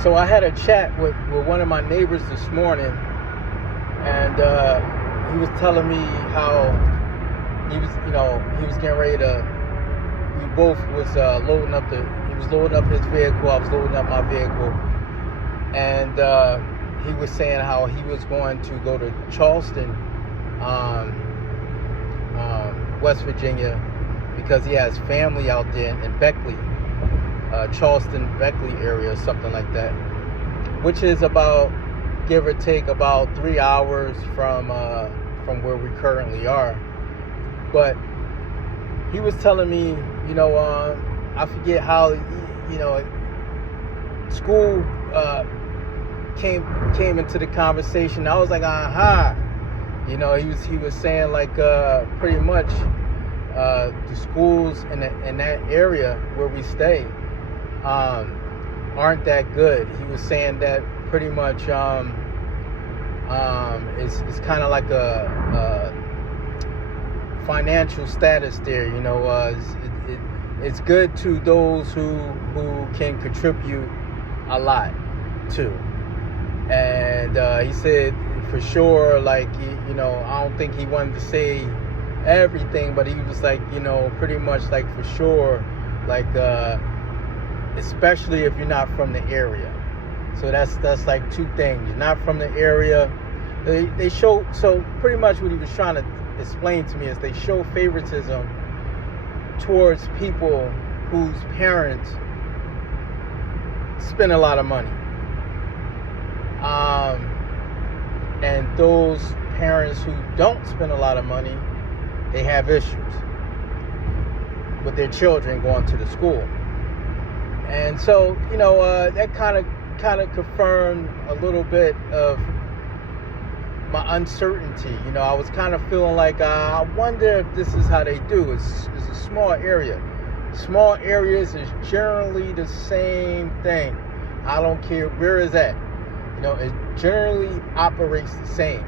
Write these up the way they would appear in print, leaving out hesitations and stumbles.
So I had a chat with one of my neighbors this morning, and he was telling me how he was getting ready to. We both was loading up He was loading up his vehicle. I was loading up my vehicle, and he was saying how he was going to go to Charleston, West Virginia, because he has family out there in Beckley. Charleston, Beckley area, something like that, which is about, give or take, about 3 hours from where we currently are. But he was telling me, I forget how, school came into the conversation. I was like, he was saying like pretty much the schools in that area where we stay aren't that good. He was saying that pretty much it's kind of like a financial status there. It's good to those who can contribute a lot too. And he said for sure, like, I don't think he wanted to say everything, but he was like, pretty much like for sure, like especially if you're not from the area. So that's like two things. You're not from the area. They show, so pretty much what he was trying to explain to me is they show favoritism towards people whose parents spend a lot of money. And those parents who don't spend a lot of money, they have issues with their children going to the school. And so, that kind of confirmed a little bit of my uncertainty. I was kind of feeling like, I wonder if this is how they do. It's a small area. Small areas is generally the same thing. I don't care where it's at. It generally operates the same.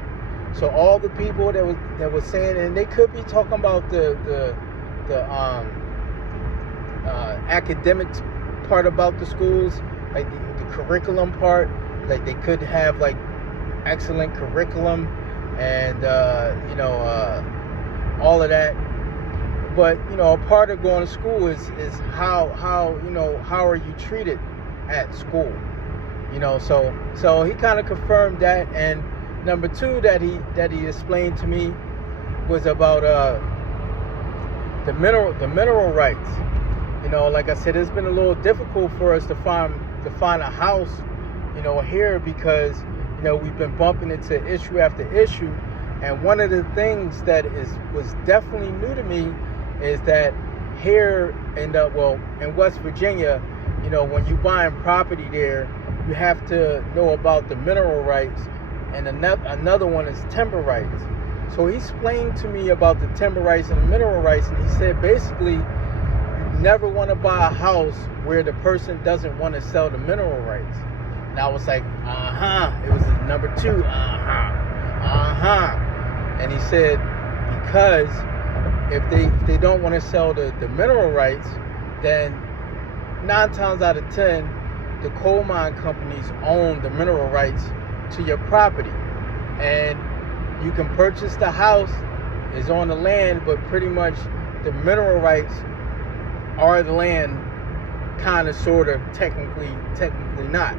So all the people that was saying, and they could be talking about the academics part about the schools, like the curriculum part, like they could have like excellent curriculum and all of that. But a part of going to school is how are you treated at school. So he kind of confirmed that. And number two that he explained to me was about the mineral rights. Like I said, it's been a little difficult for us to find a house, here, because we've been bumping into issue after issue. And one of the things that was definitely new to me is that here in West Virginia, when you buying property there, you have to know about the mineral rights, and another one is timber rights. So he explained to me about the timber rights and the mineral rights, and he said basically you never want to buy a house where the person doesn't want to sell the mineral rights. And I was like, it was number two, and he said because if they don't want to sell the mineral rights, then 9 times out of 10 the coal mine companies own the mineral rights to your property, and you can purchase the house, is on the land, but pretty much the mineral rights are the land, kind of, sort of, technically not.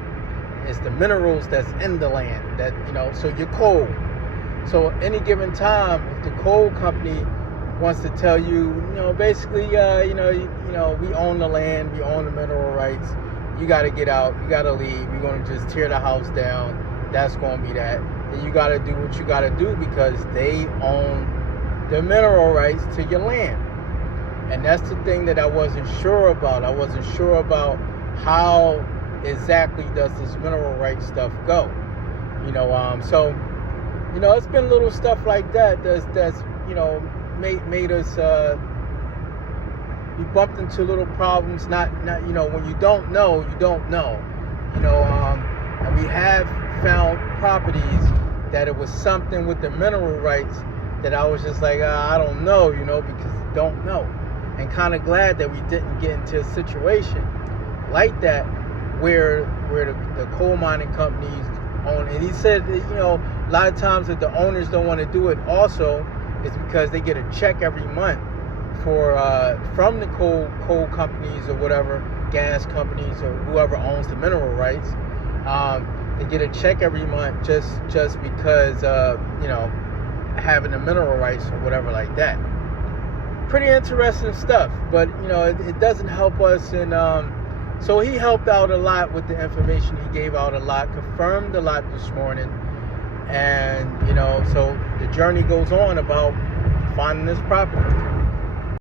It's the minerals that's in the land that, so your coal. So any given time, if the coal company wants to tell you, basically, we own the land, we own the mineral rights, you got to get out, you got to leave, we're going to just tear the house down, that's going to be that. Then you got to do what you got to do because they own the mineral rights to your land. And that's the thing that I wasn't sure about. I wasn't sure about how exactly does this mineral rights stuff go. So, it's been little stuff like that that's made us we bumped into little problems. Not when you don't know, you don't know. And we have found properties that it was something with the mineral rights that I was just like, I don't know, because you don't know. And kind of glad that we didn't get into a situation like that where the coal mining companies own. And he said that, a lot of times that the owners don't want to do it also is because they get a check every month from the coal companies or whatever, gas companies or whoever owns the mineral rights. They get a check every month just because having the mineral rights or whatever like that. Pretty interesting stuff, but it doesn't help us. And so he helped out a lot with the information. He gave out a lot, confirmed a lot this morning, and so the journey goes on about finding this property.